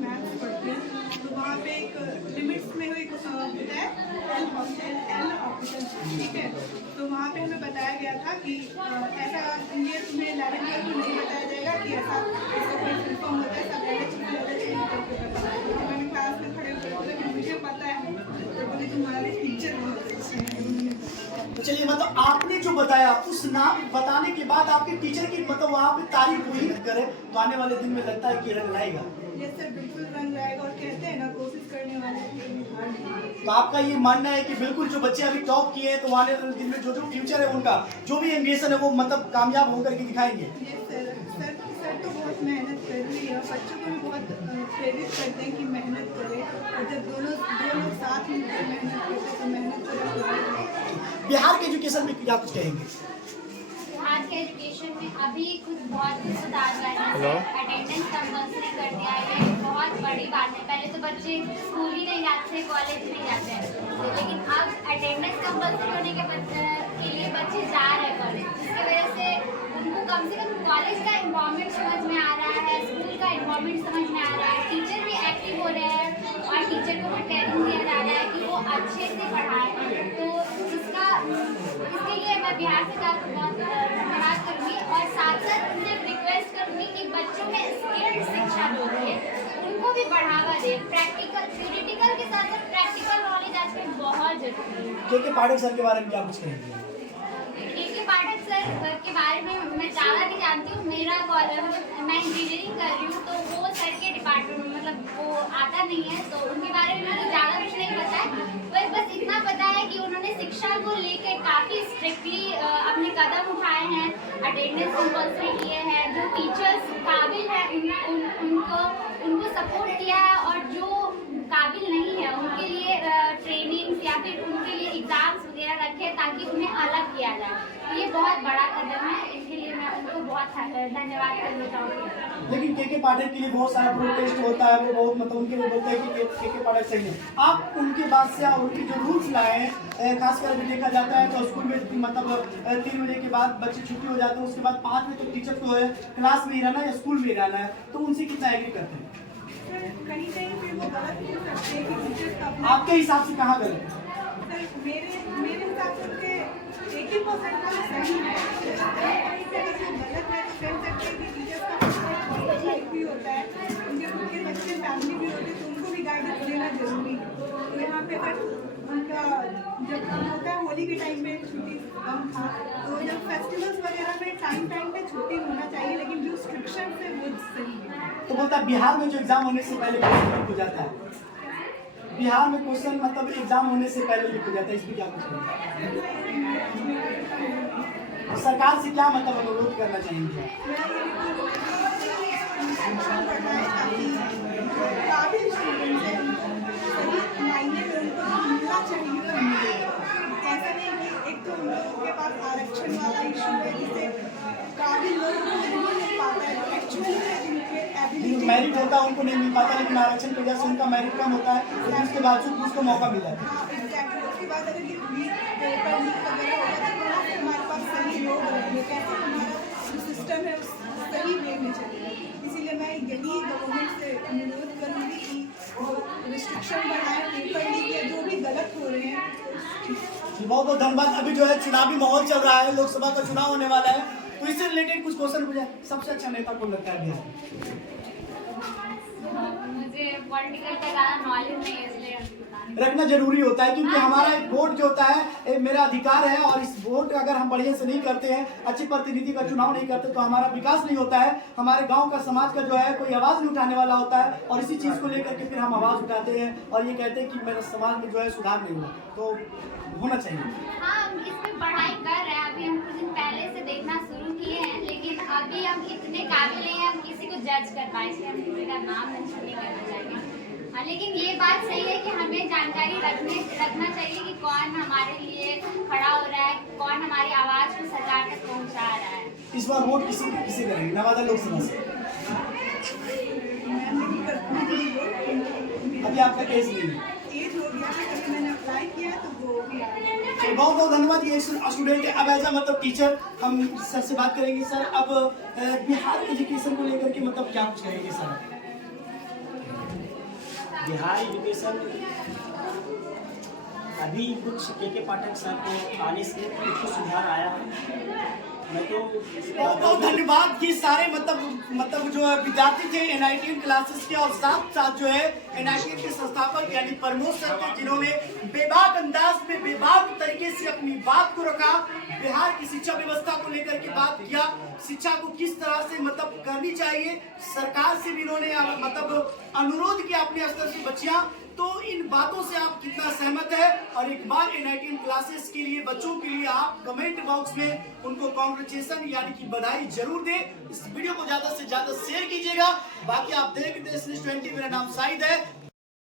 Maths पढ़ती हूँ, तो वहाँ पे एक लिमिट्स में एक होता है एल ऑप्शन, ठीक है। तो वहाँ पे हमें बताया गया था कि ऐसा ये तुम्हें 11th में नहीं बताया जाएगा कि ऐसा इसका कोई फुल फॉर्म होता है, सब करके बताया। तो मैंने क्लास में खड़े हुए बोले कि मुझे पता है, तो बोले तुम्हारे टीचर बहुत अच्छे हैं। तो चलिए, मतलब आपने जो बताया उस नाम बताने के बाद आपके टीचर की मतलब वहाँ पे तारीफ हुई करे तो आने वाले दिन में लगता है कि रंग लाएगा। ये सर बिल्कुल रंग लाएगा, और कहते हैं ना कोशिश करने वाले तो आपका ये मानना है कि बिल्कुल जो बच्चे अभी टॉप किए हैं तो आने वाले दिन में जो जो फ्यूचर है उनका जो भी एम्बिशन है वो मतलब कामयाब होकर के दिखाएंगे। ये सर तो बहुत मेहनत कर रही है, बच्चों को भी बहुत प्रेरित करते हैं कि मेहनत करें, और जब दो लोग साथ मिलकर मेहनत करते हैं तो मेहनत करें। बिहार के एजुकेशन में क्या कुछ कहेंगे? बिहार के एजुकेशन में अभी कुछ बहुत कुछ सुधार लाए हैं। अटेंडेंस कंपल्सरी कर दिया है, ये बहुत बड़ी बात है। पहले तो बच्चे स्कूल ही नहीं जाते, कॉलेज नहीं जाते हैं, लेकिन अब अटेंडेंस कंपल्सरी होने के लिए बच्चे जा रहे हैं कॉलेज, जिसकी वजह से उनको कम से कम कॉलेज का इन्वायरमेंट समझ में आ रहा है, स्कूल का इन्वायरमेंट समझ में आ रहा है, टीचर भी एक्टिव हो रहे हैं और टीचर को भी ट्रेनिंग दिया जा रहा है कि वो अच्छे से पढ़ाए। तो इसके लिए मैं बिहार सरकार को बहुत धन्यवाद करूँगी, और साथ साथ उनसे रिक्वेस्ट करूँगी कि बच्चों में स्किल्ड शिक्षा जो है उनको भी बढ़ावा दे। प्रैक्टिकल थ्योरेटिकल के साथ साथ प्रैक्टिकल नॉलेज आजकल बहुत जरूरी है। के पाठक सर के बारे में क्या कुछ कहेंगे? के पाठक सर के बारे में मैं ज़्यादा नहीं जानती हूँ। मेरा मैं इंजीनियरिंग कर रही हूँ, तो वो सर के डिपार्टमेंट में मतलब वो आता नहीं है, तो उनके बारे में मुझे ज़्यादा कुछ नहीं पता है। पर बस इतना पता है कि उन्होंने शिक्षा को लेकर काफ़ी स्ट्रिक्टली अपने कदम उठाए हैं, अटेंडेंस कंपल्सरी किए हैं, जो टीचर्स काबिल हैं उनको सपोर्ट किया है, और जो काबिल नहीं है उनके लिए ट्रेनिंग्स या फिर उनके लिए एग्जाम्स वगैरह रखे ताकि उन्हें अलग किया जाए। तो ये बहुत बड़ा कदम है, इसके लिए मैं उनको बहुत धन्यवाद करना चाहूँगी। लेकिन के पाठक के लिए बहुत सारा प्रोटेस्ट होता है, वो बहुत मतलब उनके लिए बोलते हैं कि के पाठक सही है। आप उनके बाद से उनके जो रूल्स लाए हैं, खासकर अभी देखा जाता है तो स्कूल में मतलब 3 बजे के बाद बच्चे छुट्टी हो जाते हैं, उसके बाद 5 बजे तो टीचर को है क्लास में ही रहना है या स्कूल में ही रहना है, तो उनसे कितना एग्री करते हैं? कहीं फिर वो गलत हो सकते हैं कि टीचर्स का आपके हिसाब से कहाँ गलत है? सर मेरे हिसाब से उनके 80% का सही है, कहीं से अगर वो गलत है तो कह सकते हैं कि टीचर्स का भी होता है, उनके खुद के बच्चे फैमिली भी होते हैं, तो उनको भी गाइडेंस देना जरूरी है। तो यहाँ पे अगर उनका जब होता है होली के टाइम में छुट्टी कम था, तो जब फेस्टिवल्स वगैरह में टाइम पे छुट्टी होना चाहिए, लेकिन जो रिस्ट्रिक्शन है वो सही है। तो बोलता है बिहार में जो एग्जाम होने से पहले क्वेश्चन लीक हो जाता है, बिहार में क्वेश्चन मतलब एग्जाम होने से पहले लीक हो जाता है, इसमें क्या कुछ करेंगे? सरकार से क्या मतलब अनुरोध करना चाहेंगे? काबिल स्टूडेंट्स हैं, सही मायने में उनको मिलना चाहिए तो मिलेगा। ऐसा नहीं कि एक तो हम लोगों के पास आरक्षण वाला इशू है, जिससे काबिल लोगों को नहीं मिल पाता है, एक्चुअली उनके एबिलिटी मेरिट होता है उनको नहीं मिल पाता, लेकिन आरक्षण की वजह से उनका मेरिट कम होता है, तो उसके बावजूद उसको मौका मिल जाता है। एग्जैक्टली। उसके बाद अगर ये पेपर लीक वगैरह होगा तो हमारे पास सही लोग रहेंगे, कैसे हमारा जो सिस्टम है उस सही वे में चलेगा। इसीलिए मैं यही गवर्नमेंट से अनुरोध करूँगी कि रिस्ट्रिक्शन बढ़ाएं, पेपर लीक या जो भी गलत हो रहे हैं। बहुत बहुत धन्यवाद। अभी जो है चुनावी माहौल चल रहा है, लोकसभा का चुनाव होने वाला है, तो इससे रिलेटेड कुछ क्वेश्चन पूछे। सबसे अच्छा नेता कौन लगता है बिहार में? मुझे पॉलिटिकल का ज़्यादा नॉलेज नहीं है, इसलिए रखना जरूरी होता है, क्योंकि हमारा एक वोट जो होता है मेरा अधिकार है, और इस वोट अगर हम बढ़िया से नहीं करते हैं, अच्छे प्रतिनिधि का चुनाव नहीं करते, तो हमारा विकास नहीं होता है। हमारे गांव का समाज का जो है कोई आवाज नहीं उठाने वाला होता है, और इसी चीज को लेकर के फिर हम आवाज उठाते हैं और ये कहते हैं कि मेरा समाज में जो है सुधार नहीं हुआ, तो होना चाहिए। हाँ, हम इसमें पढ़ाई कर रहे हैं, अभी हम कुछ दिन पहले से देखना शुरू किए हैं, लेकिन अभी हम इतने काबिल नहीं हैं हम किसी को जज कर पाए, इसलिए हम किसी का नाम मेंशन नहीं करना चाहेंगे। हाँ, लेकिन ये बात सही है कि हमें जानकारी रखना चाहिए कि कौन हमारे लिए खड़ा हो रहा है, कौन हमारी आवाज़ को सरकार तक पहुँचा रहा है। इस बार वोट किसी करेंगे नवादा लोकसभा से? अभी आपका एज नहीं है, एज हो गया है, अभी मैंने अप्लाई किया तो वो भी आ गया। बहुत बहुत धन्यवाद। ये स्टूडेंट है। अब एज मतलब टीचर हम सर से बात करेंगे। सर, अब बिहार एजुकेशन को लेकर के मतलब क्या कुछ कहेंगे सर? बिहार एजुकेशन अभी कुछ के पाठक साहब को आने से कुछ सुधार आया है। मैं तो बहुत धन्यवाद कि सारे मतलब जो है विद्यार्थी थे NITM क्लासेस के, और साथ साथ जो है NITM के संस्थापक यानी प्रमोद सर थे, जिन्होंने बेबाक अंदाज में बेबाक तरीके से अपनी बात को रखा, बिहार की शिक्षा व्यवस्था को लेकर के बात किया, शिक्षा को किस तरह से मतलब करनी चाहिए, सरकार से भी इन्होंने मतलब अनुरोध किया अपने स्तर से बच्चियां। तो इन बातों से आप कितना सहमत है, और एक बार NITM क्लासेस के लिए बच्चों के लिए आप कमेंट बॉक्स में उनको कांग्रेचुलेशन यानी कि बधाई जरूर दें। इस वीडियो को ज्यादा से ज्यादा शेयर कीजिएगा। बाकी आप देखते हैं SNH20, मेरा नाम शाहिद है।